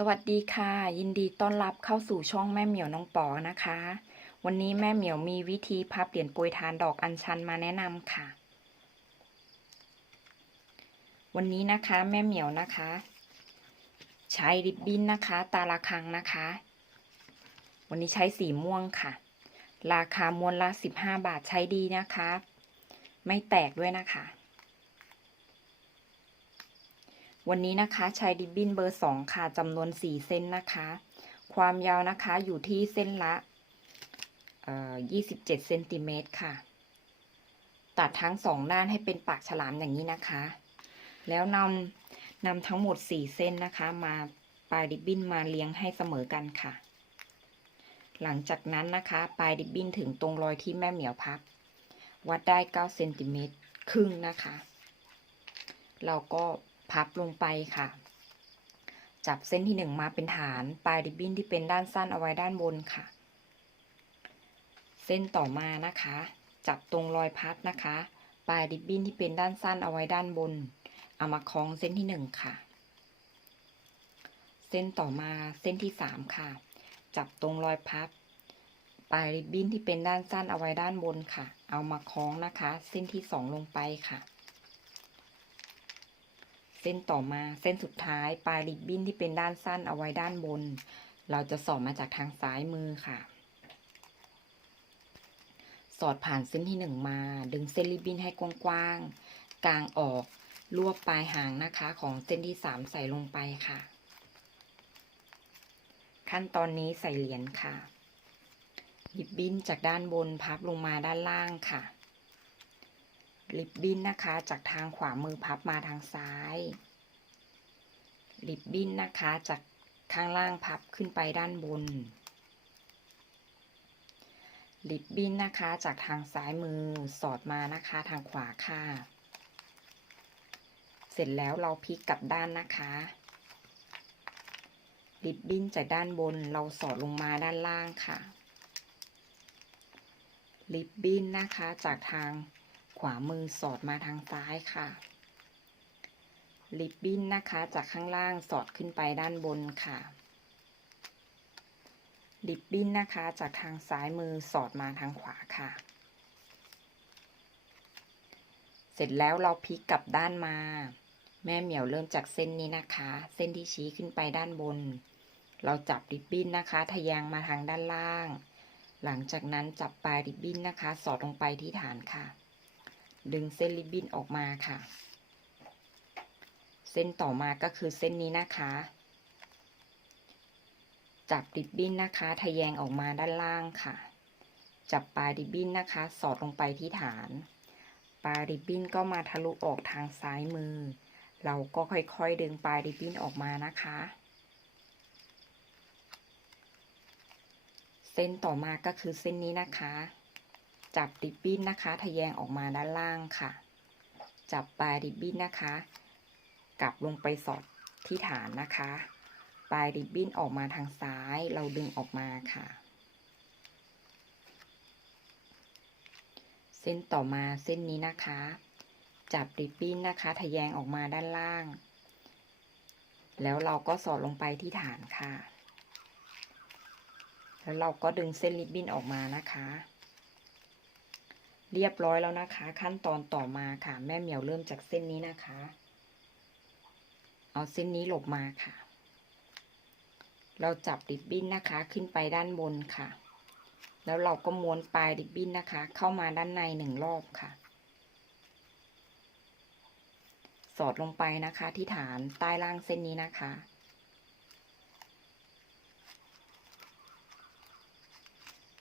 สวัสดีค่ะ ยินดีต้อนรับเข้าสู่ช่องแม่เหมียวน้องปอนะคะ วันนี้แม่เหมียวมีวิธีพับเหรียญโปรยทานดอกอัญชันมาแนะนำค่ะ วันนี้นะคะแม่เหมียวนะคะ ใช้ริบบิ้นนะคะ ตาละครังนะคะ วันนี้ใช้สีม่วงค่ะ ราคามวนละ15บาทใช้ดีนะคะ ไม่แตกด้วยนะคะ วันนี้นะคะใช้ริบบินเบอร์2ค่ะจำนวน4เส้นนะคะ ความยาวนะคะอยู่ที่เส้นละเอ่อ27เจ็ดเซนติเมตรค่ะ ตัดทั้งสองด้านให้เป็นปากฉลามอย่างนี้นะคะ แล้วนำนำทั้งหมด4เส้นนะคะ มาปลายริบบินมาเลี้ยงให้เสมอกันค่ะ หลังจากนั้นนะคะ ปลายริบบินถึงตรงรอยที่แม่เหมียวพับ วัดได้9เซนติเมตรครึ่งนะคะ เราก็ พับลงไปค่ะ จับเส้นที่หนึ่งมาเป็นฐาน ปลายริบบิ้นที่เป็นด้านสั้นเอาไว้ด้านบนค่ะ เส้นต่อมานะคะ จับตรงรอยพับนะคะ ปลายริบบิ้นที่เป็นด้านสั้นเอาไว้ด้านบน เอามาคล้องเส้นที่หนึ่งค่ะ เส้นต่อมาเส้นที่สามค่ะ จับตรงรอยพับ ปลายริบบิ้นที่เป็นด้านสั้นเอาไว้ด้านบนค่ะ เอามาคล้องนะคะ เส้นที่สองลงไปค่ะ เส้นต่อมาเส้นสุดท้ายปลายริบบิ้นที่เป็นด้านสั้นเอาไว้ด้านบน เราจะสอดมาจากทางซ้ายมือค่ะ สอดผ่านเส้นที่หนึ่งมา ดึงเส้นริบบิ้นให้กว้างๆกลางออกรวบปลายหางนะคะ ของเส้นที่สามใส่ลงไปค่ะ ขั้นตอนนี้ใส่เหรียญค่ะริบบิ้นจากด้านบนพับลงมาด้านล่างค่ะ ริบบิ้นนะคะจากทางขวามือพับมาทางซ้าย ริบบิ้นนะคะจากข้างล่างพับขึ้นไปด้านบน ริบบิ้นนะคะจากทางซ้ายมือสอดมานะคะทางขวาค่ะ เสร็จแล้วเราพลิกกลับด้านนะคะ ริบบิ้นจากด้านบนเราสอดลงมาด้านล่างค่ะ ริบบิ้นนะคะจากทาง ขวามือสอดมาทางซ้ายค่ะ ริบบิ้นนะคะ จากข้างล่างสอดขึ้นไปด้านบนค่ะ ริบบิ้นนะคะ จากทางซ้ายมือสอดมาทางขวาค่ะ เสร็จแล้วเราพลิกกลับด้านมา แม่เหมียวเริ่มจากเส้นนี้นะคะ เส้นที่ชี้ขึ้นไปด้านบน เราจับริบบิ้นนะคะทะแยงมาทางด้านล่าง หลังจากนั้นจับปลายริบบิ้นนะคะ สอดลงไปที่ฐานค่ะ ดึงเส้นริบบิ้นออกมาค่ะ เส้นต่อมาก็คือเส้นนี้นะคะ จับริบบิ้นนะคะทะแยงออกมาด้านล่างค่ะ จับปลายริบบิ้นนะคะ สอดลงไปที่ฐาน ปลายริบบิ้นก็มาทะลุออกทางซ้ายมือ เราก็ค่อยๆดึงปลายริบบิ้นออกมานะคะ เส้นต่อมาก็คือเส้นนี้นะคะ จับริบบิ้นนะคะทะแยงออกมาด้านล่างค่ะ จับปลายริบบิ้นนะคะ กลับลงไปสอดที่ฐานนะคะ ปลายริบบิ้นออกมาทางซ้ายเราดึงออกมาค่ะ เส้นต่อมาเส้นนี้นะคะ จับริบบิ้นนะคะทะแยงออกมาด้านล่าง แล้วเราก็สอดลงไปที่ฐานค่ะ แล้วเราก็ดึงเส้นริบบิ้นออกมานะคะ เรียบร้อยแล้วนะคะ ขั้นตอนต่อมาค่ะ แม่เหมียวเริ่มจากเส้นนี้นะคะ เอาเส้นนี้หลบมาค่ะ เราจับริบบิ้นนะคะขึ้นไปด้านบนค่ะ แล้วเราก็ม้วนปลายริบบิ้นนะคะ เข้ามาด้านในหนึ่งรอบค่ะ สอดลงไปนะคะ ที่ฐานใต้ล่างเส้นนี้นะคะ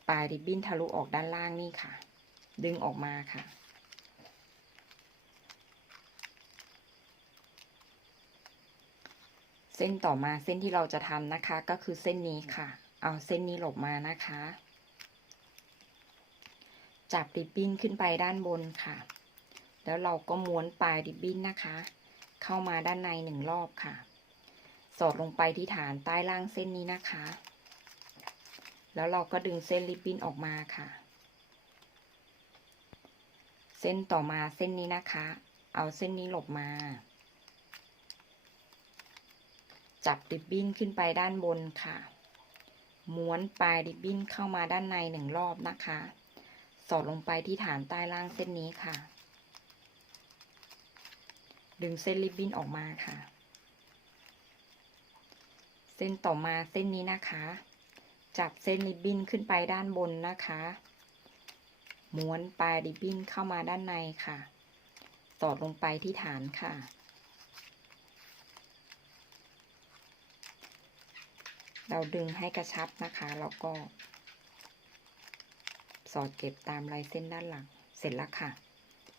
ปลายริบบิ้นทะลุออกด้านล่างนี่ค่ะ ดึงออกมาค่ะ เส้นต่อมาเส้นที่เราจะทำนะคะ ก็คือเส้นนี้ค่ะ เอาเส้นนี้หลบมานะคะ จับริบบิ้นขึ้นไปด้านบนค่ะ แล้วเราก็ม้วนปลายริบบิ้นนะคะ เข้ามาด้านในหนึ่งรอบค่ะ สอดลงไปที่ฐานใต้ล่างเส้นนี้นะคะ แล้วเราก็ดึงเส้นริบบิ้นออกมาค่ะ เส้นต่อมาเส้นนี้นะคะ เอาเส้นนี้หลบมา จับริบบิ้นขึ้นไปด้านบนค่ะ ม้วนปลายริบบิ้นเข้ามาด้านในหนึ่งรอบนะคะ สอดลงไปที่ฐานใต้ล่างเส้นนี้ค่ะ ดึงเส้นริบบิ้นออกมาค่ะ เส้นต่อมาเส้นนี้นะคะ จับเส้นริบบิ้นขึ้นไปด้านบนนะคะ ม้วนปลายริบบิ้นเข้ามาด้านในค่ะ สอดลงไปที่ฐานค่ะ เราดึงให้กระชับนะคะ แล้วก็ สอดเก็บตามลายเส้นด้านหลัง เสร็จแล้วค่ะ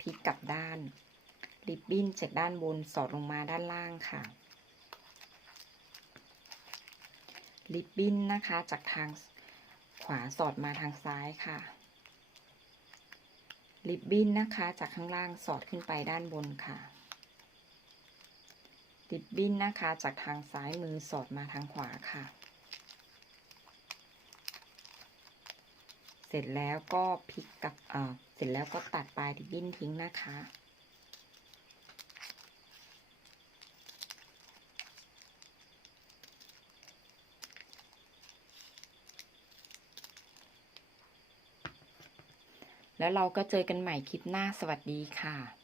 พลิกกลับด้าน ริบบิ้นจากด้านบนสอดลงมาด้านล่างค่ะ ริบบิ้นนะคะจากทางขวาสอดมาทางซ้ายค่ะ ริบบิ้นนะคะจากข้างล่างสอดขึ้นไปด้านบนค่ะริบบิ้นนะคะจากทางซ้ายมือสอดมาทางขวาค่ะ เสร็จแล้วก็พลิกกับเสร็จแล้วก็ตัดปลายริบบิ้นทิ้งนะคะ แล้วเราก็เจอกันใหม่คลิปหน้าสวัสดีค่ะ